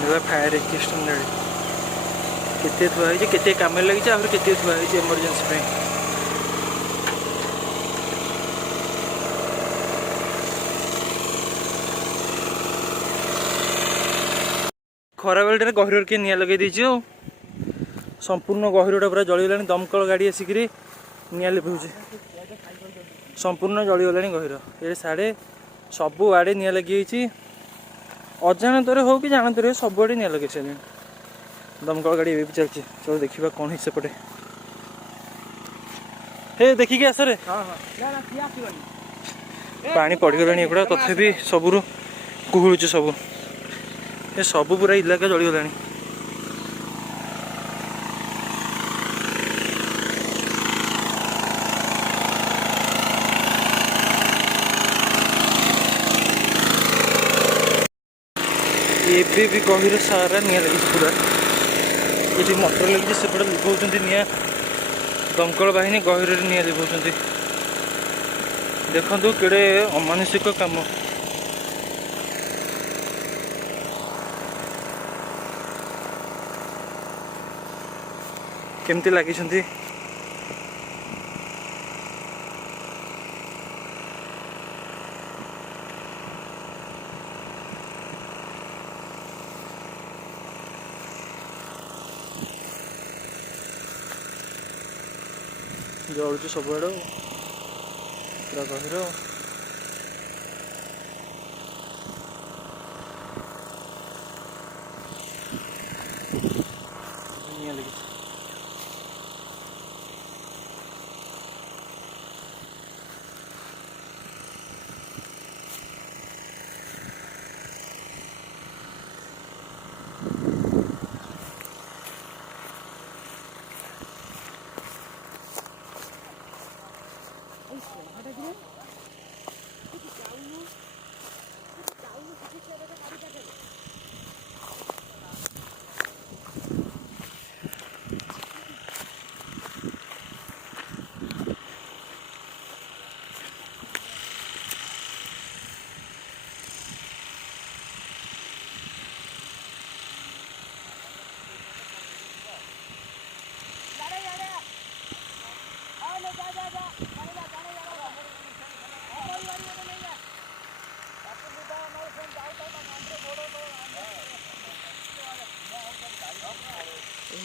Fire extinguisher गाड़ी केते थुआ केते काम लगी आहुरी केते थुआ इमरजेंसी खरा बेल गहिर किए निआ लगे संपूर्ण गहिरटा पूरा जलीगला दमकल गाड़ी आसिक निआ लिभे संपूर्ण जलीगला गहिर ये साढ़े सबू आड़े निआ लगी अजाणत हो कि जानत हो सबुआड़े निआ लगे सारे दमकल गाड़ी भी चलती चलो देखा कौन सेपटे हे देखिए आसरे पानी पड़गला एगुड़ा तथापि सबू कुहुलुचे सब ये सब पूरा इलाका जलीगला एबे भी गहिर सारा निआ लगी पूरा ये मोटर लगी सेपटे लिभाऊँ निआ दमकल बाहिनी गहिर निआ लिभाऊँ देखु केड़े अमानुषिक काम केमती लगी जलुच सबुआड़ पूरा गहिर निआ लगी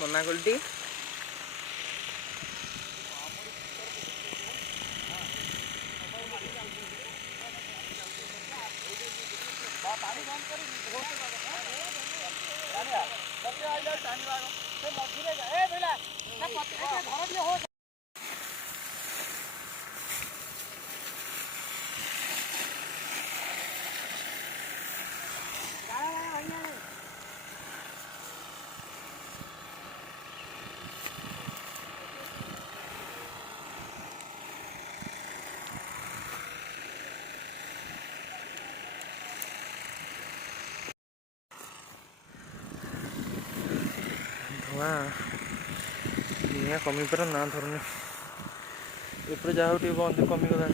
मना गलटी निआ कमी पार ना धरुनी एपटे जहाँ टे बंद कमीगला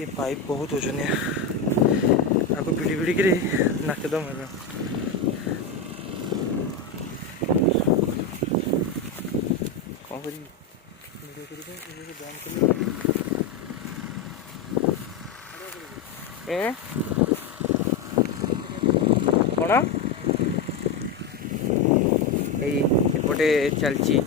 ये पाइप बहुत ओजनिया आपको भिड़ी भिड़ी कर नाकेदम है कौन करी कौन एपटे चलची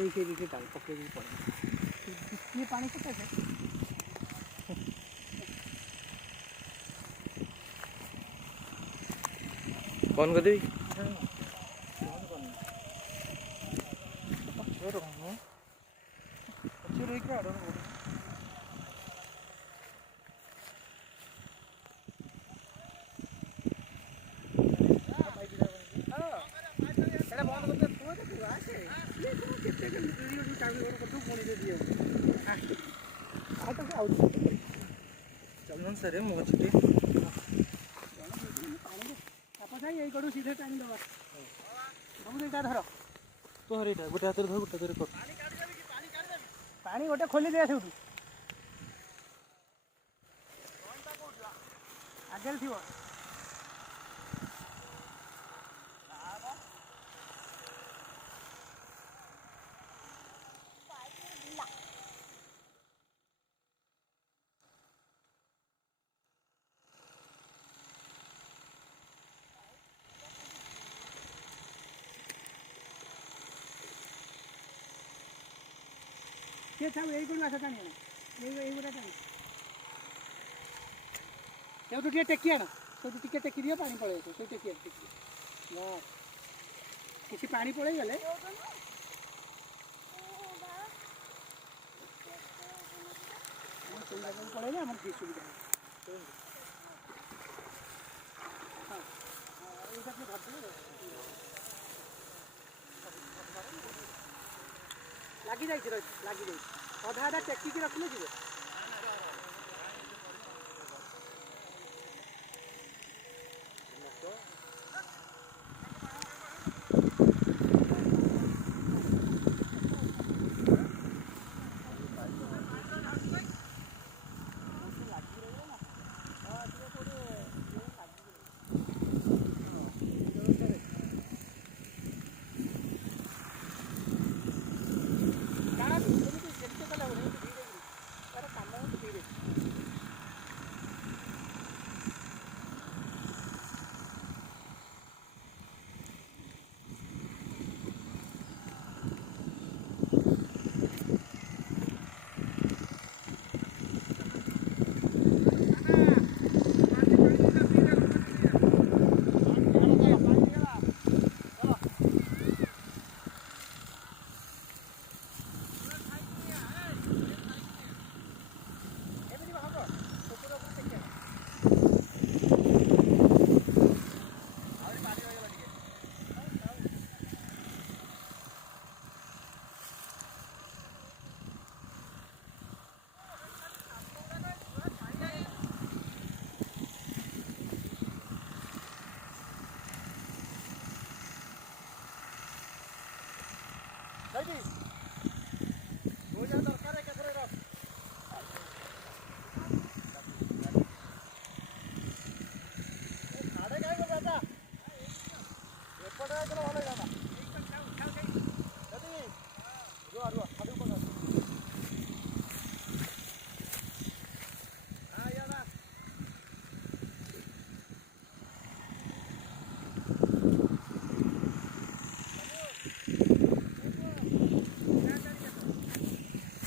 ये डाल पके पड़े ये पानी कितना है बंद कर देवी चंदन सर मुझे सीधे टाइम दवा धर तो हरीटा गोटे हाथ धर गोटे हाथ कर पानी गोटे खोली दे से आगे थी ये था यही कोण असं टाणी यही गोटा टाणी तो टे टेकी आण तो टिके टेकी दियो पानी पड़े तो टेकी बस किसी पानी पड़े गले पड़े ना हमारे सुविधा लगी जाइए लगी जाइए अधा अधा टेकिक रखले जी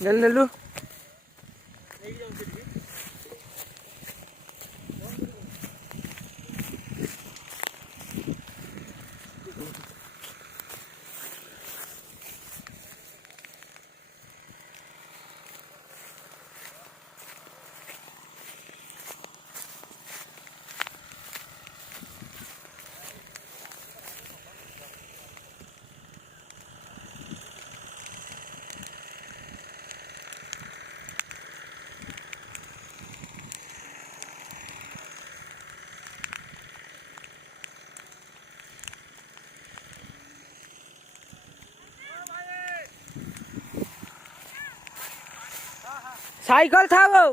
ले लू साइकिल था वो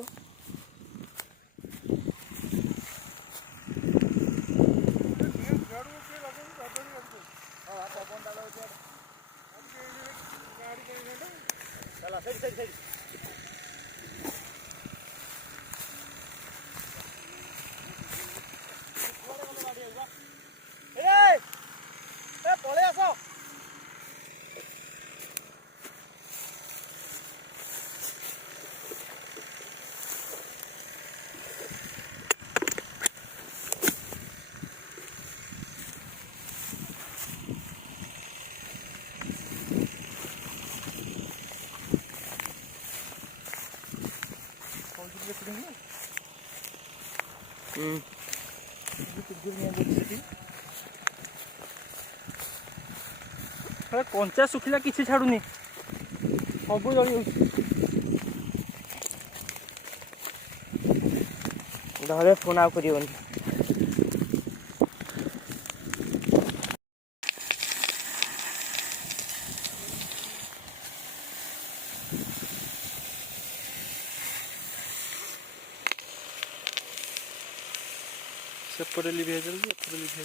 କଞ୍ଚା ଶୁଖିଲା କିଛି ଛାଡୁନି, ସବୁ ଜଳି ଯାଉଛି। ଧରେ ଫୋନ୍ ଆଉ କରିବନି। ସେପଟେ ଲିଭିଆ ଚାଲୁଛି, ଏପଟେ ଲିଭିଆ